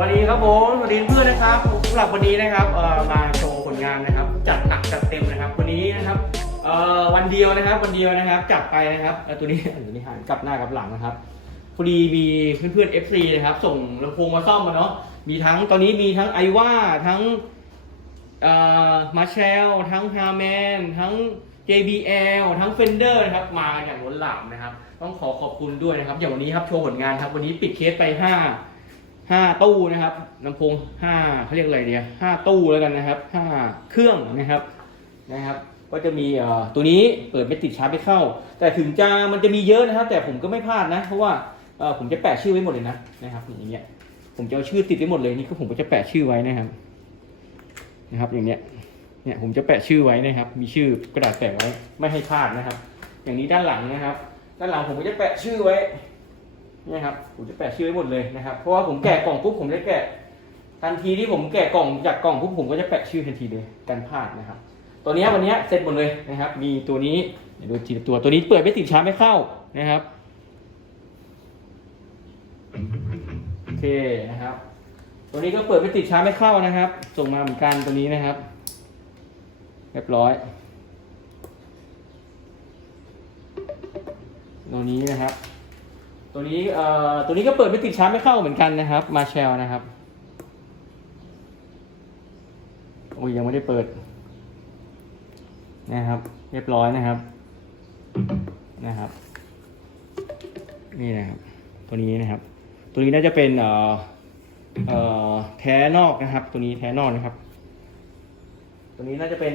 สวัสดีครับผมสวัสดีเพื่อนนะครับสำหรับวันนี้นะครับมาโชว์ผลงานนะครับ จัดหนักจัดเต็มนะครับ วันนี้นะครับวันเดียวนะครับ วันเดียวนะครับจัดไปนะครับตัวนี้ตัวนี้หันกลับหน้ากลับหลังนะครับพอดีมีเพื่อนๆ FC นะครับ ส่งลำโพงมาซ่อมมาเนาะมีทั้งตอนนี้มีทั้งไอว่าทั้งมาเชลทั้งฮาร์แมนทั้ง JBL ทั้ง Fender นะครับ มาอย่างล้นหลามนะครับ ต้องขอขอบคุณด้วยนะครับ อย่างวันนี้ครับโชว์ผลงานครับ วันนี้ปิดเคสไป 5 ห้าตู้นะครับลำโพงห้าเขาเรียกอะไรเนี่ยห้าตู้แล้วกันนะครับห้าเครื่องนะครับนะครับ ก็จะมีตัวนี้เปิดไม่ติดชาร์จไม่เข้า แต่ถึงจะมันจะมีเยอะนะครับ แต่ผมก็ไม่พลาดนะ เพราะว่าผมจะแปะชื่อไว้หมดเลยนะนะครับ อย่างเงี้ยผมจะเอาชื่อติดไว้หมดเลยนี่ก็ผมก็จะแปะชื่อไว้นะครับนะครับ อย่างเนี้ยเนี่ยผมจะแปะชื่อไว้นะครับ มีชื่อกระดาษแปะไว้ไม่ให้พลาดนะครับ อย่างนี้ด้านหลังนะครับ ด้านหลังผมก็จะแปะชื่อไว้ นี่ครับผมจะแปะชื่อไว้หมดเลยนะครับ เพราะว่าผมแกะกล่องปุ๊บผมจะแกะ ทันทีที่ผมแกะกล่องจากกล่องปุ๊บผมก็จะแปะชื่อทันทีเลยกันพลาดนะครับ ตัวนี้วันนี้เสร็จหมดเลยนะครับ มีตัวนี้ดูทีละตัวตัวนี้เปิดไม่ติดชาร์จไม่เข้านะครับโอเคนะครับ ตัวนี้ก็เปิดไม่ติดชาร์จไม่เข้านะครับ ส่งมาเหมือนกันตัวนี้นะครับ เรียบร้อยตัวนี้นะครับ ตัวนี้เอ่อตัวนี้ก็เปิดไม่ติดชาร์จไม่เข้าเหมือนกันนะครับ มาแชลนะครับโอ้ยยังไม่ได้เปิด นะครับ เรียบร้อยนะครับ นะครับ นี่นะครับ ตัวนี้นะครับ ตัวนี้น่าจะเป็นเอ่อเอ่อแท้นอกนะครับ ตัวนี้แท้นอกนะครับ ตัวนี้น่าจะเป็น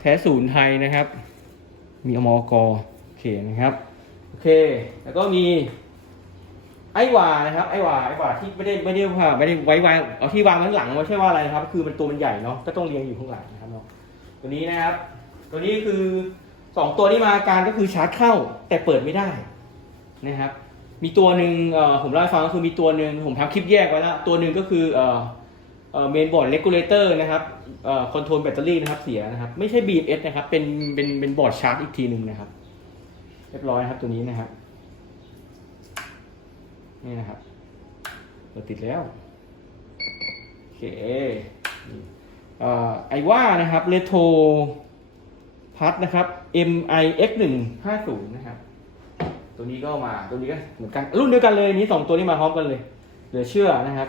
แท้ศูนย์ไทยนะครับ มีอมกโอเคนะครับ โอเค แล้วก็มีไอ้วานะครับไอ้วาไอ้วาที่ไม่ได้ไม่ได้ว่าไม่ได้ไว้วางเอาที่วางไว้ข้างหลังไม่ใช่ว่าอะไรนะครับ คือมันตัวมันใหญ่เนาะก็ต้องเรียงอยู่ข้างหลังนะครับเนาะตัวนี้นะครับ ตัวนี้คือสองตัวนี้มาการก็คือชาร์จเข้าแต่เปิดไม่ได้นะครับ มีตัวหนึ่งผมเล่าให้ฟังก็คือมีตัวหนึ่งผมทำคลิปแยกไว้แล้วตัวหนึ่งก็คือเมนบอร์ดเลกูเลเตอร์นะครับคอนโทรลแบตเตอรี่นะครับเสียนะครับ ไม่ใช่ BMS นะครับเป็นเป็นเป็นบอร์ดชาร์จอีกทีหนึ่งนะครับ รียบร้อยครับตัวนี้นะครับ นี่นะครับเปิดติดแล้ว โอเคเอ่อไอว่านะครับเรโทรพัทนะครับ MIX 1 5 0นะครับ ตัวนี้ก็มา ตัวนี้ก็เหมือนกัน รุ่นเดียวกันเลยนี้สองตัวนี้มาพร้อมกันเลย เหลือเชื่อนะครับ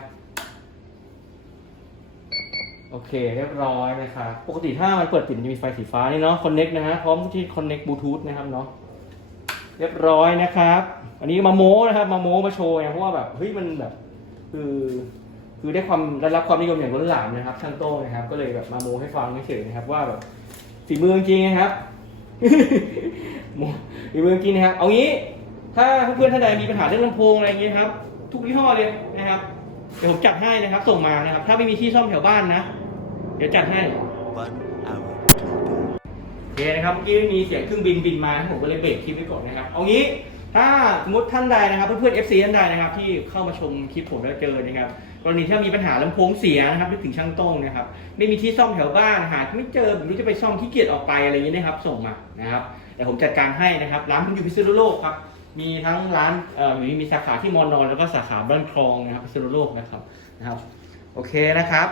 โอเค เรียบร้อยนะครับ ปกติถ้ามันเปิดติดมันจะมีไฟสีฟ้านี่เนาะคอนเน็กนะฮะ พร้อมที่คอนเน็กบลูทูธนะครับเนาะ เรียบร้อยนะครับ อันนี้มาโม้นะครับ มาโม้มาโชว์เนี่ยเพราะว่าแบบเฮ้ยมันแบบคือคือได้ความได้รับความนิยมอย่างล้นหลามนะครับช่างโต้งนะครับ ก็เลยแบบมาโม้ให้ฟังเฉยๆนะครับว่าแบบฝีมือจริงนะครับฝีมือจริงนะครับ เอางี้ ถ้าเพื่อนๆท่านใดมีปัญหาเรื่องลำโพงอะไรอย่างนี้ครับ ทุกยี่ห้อเลยนะครับเดี๋ยวผมจัดให้นะครับ ส่งมานะครับ ถ้าไม่มีที่ซ่อมแถวบ้านนะ เดี๋ยวจัดให้ เคนะครับเมื่อกี้มีเสียงเครื่องบินบินมาผมก็เลยเบรกคลิปไว้ก่อนนะครับเอางี้ถ้าสมมติท่านใดนะครับเพื่อนๆ FC ท่านใดนะครับที่เข้ามาชมคลิปผมแล้วเจอนะครับกรณีถ้ามีปัญหาลำโพงเสียนะครับนึกถึงช่างต้งนะครับไม่มีที่ซ่อมแถวบ้านหาไม่เจอไม่รู้จะไปซ่อมขี้เกียจออกไปอะไรอย่างนี้นะครับส่งมานะครับเดี๋ยวผมจัดการให้นะครับร้านผมอยู่พิษณุโลกครับมีทั้งร้านเอ่อมีมีสาขาที่มอนอนแล้วก็สาขาบ้านคลองนะครับพิษณุโลกนะครับนะครับโอเคนะครับ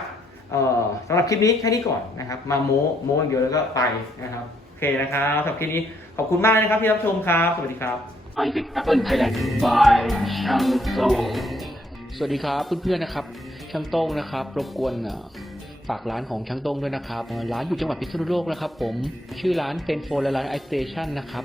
สำหรับคลิปนี้แค่นี้ก่อนนะครับ มาโม้โม้อย่างเดียวแล้วก็ไปนะครับโอเคนะครับสำหรับคลิปนี้ขอบคุณมากนะครับที่รับชมครับ สวัสดีครับไอพิกแอปเปิลไทยแลนด์ by ช่างโตสวัสดีครับเพื่อนๆนะครับช่างโต้งนะครับรบกวนฝากร้านของช่างโต้งด้วยนะครับร้านอยู่จังหวัดพิษณุโลกนะครับ ผมชื่อร้านเฟนโฟและร้าน iStation นะครับ